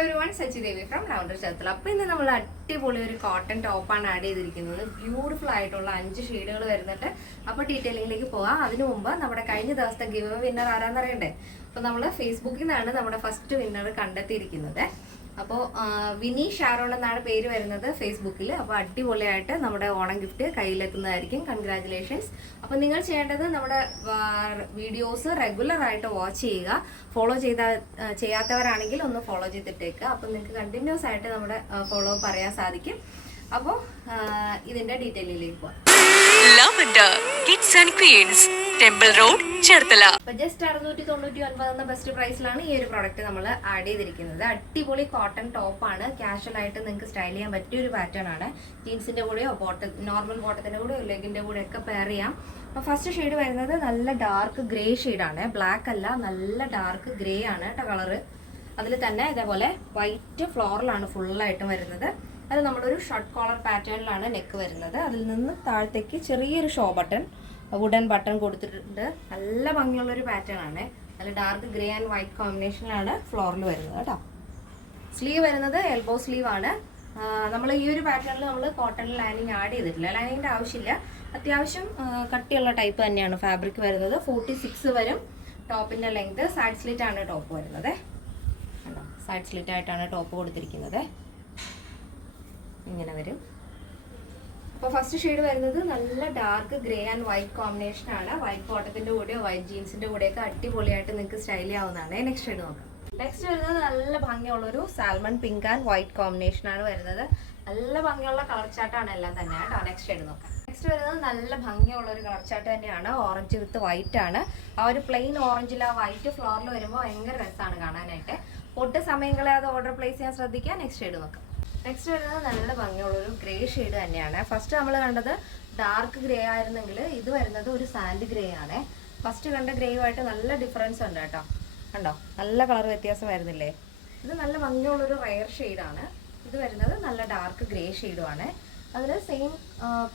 everyone, Sachi Devi from Lavender Chathal. അപ്പോൾ ഇന്ന് നമ്മൾ അടിപൊളി ഒരു കോട്ടൺ ടോപ്പാണ് ആഡ് ചെയ്തിരിക്കുന്നത്. ബ്യൂട്ടിഫുൾ ആയിട്ടുള്ള 5 ഷെയ്ഡുകൾ വരുന്നുണ്ട്. അപ്പോൾ ഡീറ്റെയിലിംഗിലേക്ക് പോകാം. അതിനു മുമ്പ് നമ്മുടെ കഴിഞ്ഞ ദിവസത്തെ ഗിവ് അവേ വിന്നർ ആരാന്ന് അറിയണ്ടേ? അപ്പോൾ നമ്മൾ ഫേസ്ബുക്കിൽ നിന്നാണ് നമ്മുടെ ഫസ്റ്റ് വിന്നർ കണ്ടെത്തിയിരിക്കുന്നത്. അപ്പോൾ വിനി ഷാരോൺ എന്നാണ് പേര് വരുന്നത് ഫേസ്ബുക്കിൽ. അപ്പോൾ അടിപൊളിയായിട്ട് നമ്മുടെ ഓണം ഗിഫ്റ്റ് കയ്യിലെത്തുന്നതായിരിക്കും. കൺഗ്രാജുലേഷൻസ്. അപ്പോൾ നിങ്ങൾ ചെയ്യേണ്ടത് നമ്മുടെ വീഡിയോസ് റെഗുലർ ആയിട്ട് വാച്ച് ചെയ്യുക. ഫോളോ ചെയ്യാത്തവരാണെങ്കിൽ ഒന്ന് ഫോളോ ചെയ്തിട്ടേക്കുക. അപ്പോൾ നിങ്ങൾക്ക് കണ്ടിന്യൂസ് ആയിട്ട് നമ്മുടെ ഫോളോ പറയാൻ സാധിക്കും. അപ്പോൾ ഇതിന്റെ ഡീറ്റെയിലിലേക്ക് പോകാം. Lavender kids and queens, temple road, Cherthala. അപ്പോൾ ജസ്റ്റ് 699 എന്ന ബെസ്റ്റ് പ്രൈസിലാണ് ഈ ഒരു പ്രോഡക്റ്റ് നമ്മൾ ആഡ് ചെയ്തിരിക്കുന്നത്. അടിപൊളി കോട്ടൺ ടോപ്പാണ്. കാഷ്വൽ ആയിട്ട് നിങ്ങൾക്ക് സ്റ്റൈൽ ചെയ്യാൻ പറ്റിയ ഒരു പാറ്റേൺ ആണ്. ജീൻസിന്റെ കൂടെയോ നോർമൽ ബോട്ടത്തിന്റെ കൂടെയോ ലെഗിന്റെ കൂടെ ഒക്കെ പെയർ ചെയ്യാം. അപ്പോൾ ഫസ്റ്റ് ഷെയ്ഡ് വരുന്നത് നല്ല ഡാർക്ക് ഗ്രേ ഷെയ്ഡാണ്. ബ്ലാക്ക് അല്ല, നല്ല ഡാർക്ക് ഗ്രേ ആണ് കേട്ടോ കളറ്. അതിൽ തന്നെ ഇതേപോലെ വൈറ്റ് ഫ്ലോറലാണ് ഫുള്ളായിട്ടും വരുന്നത്. അത് നമ്മളൊരു ഷോർട്ട് കോളർ പാറ്റേണിലാണ് നെക്ക് വരുന്നത്. അതിൽ നിന്ന് താഴത്തേക്ക് ചെറിയൊരു ഷോ ബട്ടൺ, വുഡൻ ബട്ടൺ കൊടുത്തിട്ടുണ്ട്. നല്ല ഭംഗിയുള്ളൊരു പാറ്റേൺ ആണ്. നല്ല ഡാർക്ക് ഗ്രേ ആൻഡ് വൈറ്റ് കോമ്പിനേഷനിലാണ് ഫ്ലോറിൽ വരുന്നത് കേട്ടോ. സ്ലീവ് വരുന്നത് എൽബോ സ്ലീവ് ആണ്. നമ്മൾ ഈ ഒരു പാറ്റേണിൽ നമ്മൾ കോട്ടൺ ലൈനിങ് ആഡ് ചെയ്തിട്ടില്ല. ലൈനിങ്ങിൻ്റെ ആവശ്യമില്ല. അത്യാവശ്യം കട്ടിയുള്ള ടൈപ്പ് തന്നെയാണ് ഫാബ്രിക് വരുന്നത്. 46 വരും ടോപ്പിൻ്റെ ലെങ്ത്. സൈഡ് സ്ലിറ്റ് ആണ് ടോപ്പ് വരുന്നത്. കണ്ടോ, സൈഡ് സ്ലിറ്റ് ആയിട്ടാണ് ടോപ്പ് കൊടുത്തിരിക്കുന്നത്. ഇങ്ങനെ വരും. അപ്പോൾ ഫസ്റ്റ് ഷെയ്ഡ് വരുന്നത് നല്ല dark grey and white combination ആണ്. വൈറ്റ് കോട്ടത്തിന്റെ കൂടെയോ വൈറ്റ് ജീൻസിന്റെ കൂടെയൊക്കെ അടിപൊളിയായിട്ട് നിങ്ങൾക്ക് സ്റ്റൈൽ ചെയ്യാവുന്നതാണ്. നെക്സ്റ്റ് ഷെയ്ഡ് നോക്കാം. നെക്സ്റ്റ് വരുന്നത് നല്ല ഭംഗിയുള്ളൊരു salmon pink and white combination ആണ് വരുന്നത്. നല്ല ഭംഗിയുള്ള കളർ ചാർട്ടാണ് എല്ലാം തന്നെ കേട്ടോ. നെക്സ്റ്റ് ഷെയ്ഡ് നോക്കാം. നെക്സ്റ്റ് വരുന്നത് നല്ല ഭംഗിയുള്ള ഒരു കളർ ചാർട്ട് തന്നെയാണ്. ഓറഞ്ച് വിത്ത് വൈറ്റ് ആണ്. ആ ഒരു പ്ലെയിൻ ഓറഞ്ചിൽ ആ വൈറ്റ് ഫ്ലോറിൽ വരുമ്പോൾ ഭയങ്കര രസമാണ് കാണാനായിട്ട്. ഒട്ടും സമയം കളയാതെ ഓർഡർ പ്ലേസ് ചെയ്യാൻ ശ്രദ്ധിക്കുക. നെക്സ്റ്റ് ഷെയ്ഡ് നോക്കാം. നെക്സ്റ്റ് വരുന്നത് നല്ല ഭംഗിയുള്ളൊരു ഗ്രേ ഷെയ്ഡ് തന്നെയാണ്. ഫസ്റ്റ് നമ്മൾ കണ്ടത് ഡാർക്ക് ഗ്രേ ആയിരുന്നെങ്കിൽ ഇത് വരുന്നത് ഒരു സാൻഡ് ഗ്രേ ആണ്. ഫസ്റ്റ് കണ്ട ഗ്രേയുമായിട്ട് നല്ല ഡിഫറൻസ് ഉണ്ട് കേട്ടോ. കണ്ടോ, നല്ല കളർ വ്യത്യാസം വരുന്നില്ലേ? ഇത് നല്ല ഭംഗിയുള്ളൊരു റയർ ഷെയ്ഡാണ്. ഇത് വരുന്നത് നല്ല ഡാർക്ക് ഗ്രേ ഷെയ്ഡുമാണ്. അതിൽ സെയിം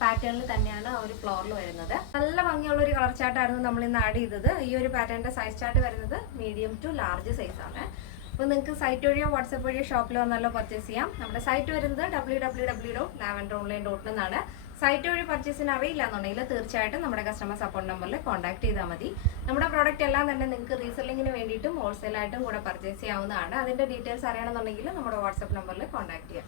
പാറ്റേണിൽ തന്നെയാണ് ആ ഒരു ഫ്ലോറിൽ വരുന്നത്. നല്ല ഭംഗിയുള്ളൊരു കളർ ചാർട്ടായിരുന്നു നമ്മൾ ഇന്ന് ആഡ് ചെയ്തത്. ഈ ഒരു പാറ്റേണിൻ്റെ സൈസ് ചാർട്ട് വരുന്നത് മീഡിയം ടു ലാർജ് സൈസാണ്. അപ്പോൾ നിങ്ങൾക്ക് സൈറ്റ് വഴിയോ വാട്സപ്പ് വഴിയോ ഷോപ്പിൽ വന്നാലോ പർച്ചേസ് ചെയ്യാം. നമ്മുടെ സൈറ്റ് വരുന്നത് www.lavenderonline.in എന്നാണ്. സൈറ്റ് വഴി പർച്ചേസിന് അറിയില്ല എന്നുണ്ടെങ്കിൽ തീർച്ചയായിട്ടും നമ്മുടെ കസ്റ്റമർ സപ്പോർട്ട് നമ്പറിൽ കോൺടാക്ട് ചെയ്താൽ മതി. നമ്മുടെ പ്രോഡക്റ്റ് എല്ലാം തന്നെ നിങ്ങൾക്ക് റീസെല്ലിങ്ങിന് വേണ്ടിയിട്ടും ഹോൾസെയിലായിട്ടും കൂടെ പർച്ചേസ് ചെയ്യാവുന്നതാണ്. അതിൻ്റെ ഡീറ്റെയിൽസ് അറിയണമെന്നുണ്ടെങ്കിൽ നമ്മുടെ വാട്സപ്പ് നമ്പറിൽ കോൺടാക്ട് ചെയ്യാം.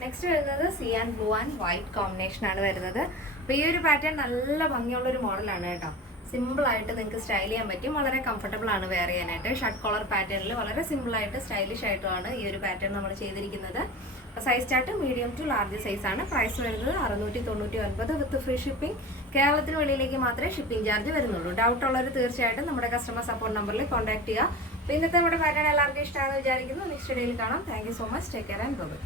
നെക്സ്റ്റ് വരുന്നത് C and blue and white combination ആണ് വരുന്നത്. അപ്പോൾ ഈ ഒരു പാറ്റേൺ നല്ല ഭംഗിയുള്ളൊരു മോഡലാണ് കേട്ടോ. സിമ്പിളായിട്ട് നിങ്ങൾക്ക് സ്റ്റൈൽ ചെയ്യാൻ പറ്റും. വളരെ കംഫർട്ടബിൾ ആണ് വെയർ ചെയ്യാനായിട്ട്. ഷർട്ട് കോളർ പാറ്റേണിൽ വളരെ സിമ്പിളായിട്ട് സ്റ്റൈലിഷ് ആയിട്ടുമാണ് ഈ ഒരു പാറ്റേൺ നമ്മൾ ചെയ്തിരിക്കുന്നത്. അപ്പോൾ size chart medium to large സൈസാണ്. പ്രൈസ് വരുന്നത് 699 വിത്ത് ഫ്രീ ഷിപ്പിംഗ്. കേരളത്തിന് വെളിയിലേക്ക് മാത്രമേ ഷിപ്പിംഗ് ചാർജ് വരുന്നുള്ളൂ. ഡൗട്ട് ഉള്ളവർ തീർച്ചയായിട്ടും നമ്മുടെ കസ്റ്റമർ സപ്പോർട്ട് നമ്പറിൽ കോൺടാക്ട് ചെയ്യുക. അപ്പോൾ ഇന്നത്തെ നമ്മുടെ പാറ്റേൺ എല്ലാവർക്കും ഇഷ്ടമാണെന്ന് വിചാരിക്കുന്നു. നെക്സ്റ്റ് ഡേയിൽ കാണാം. Thank you so much. Take care and by.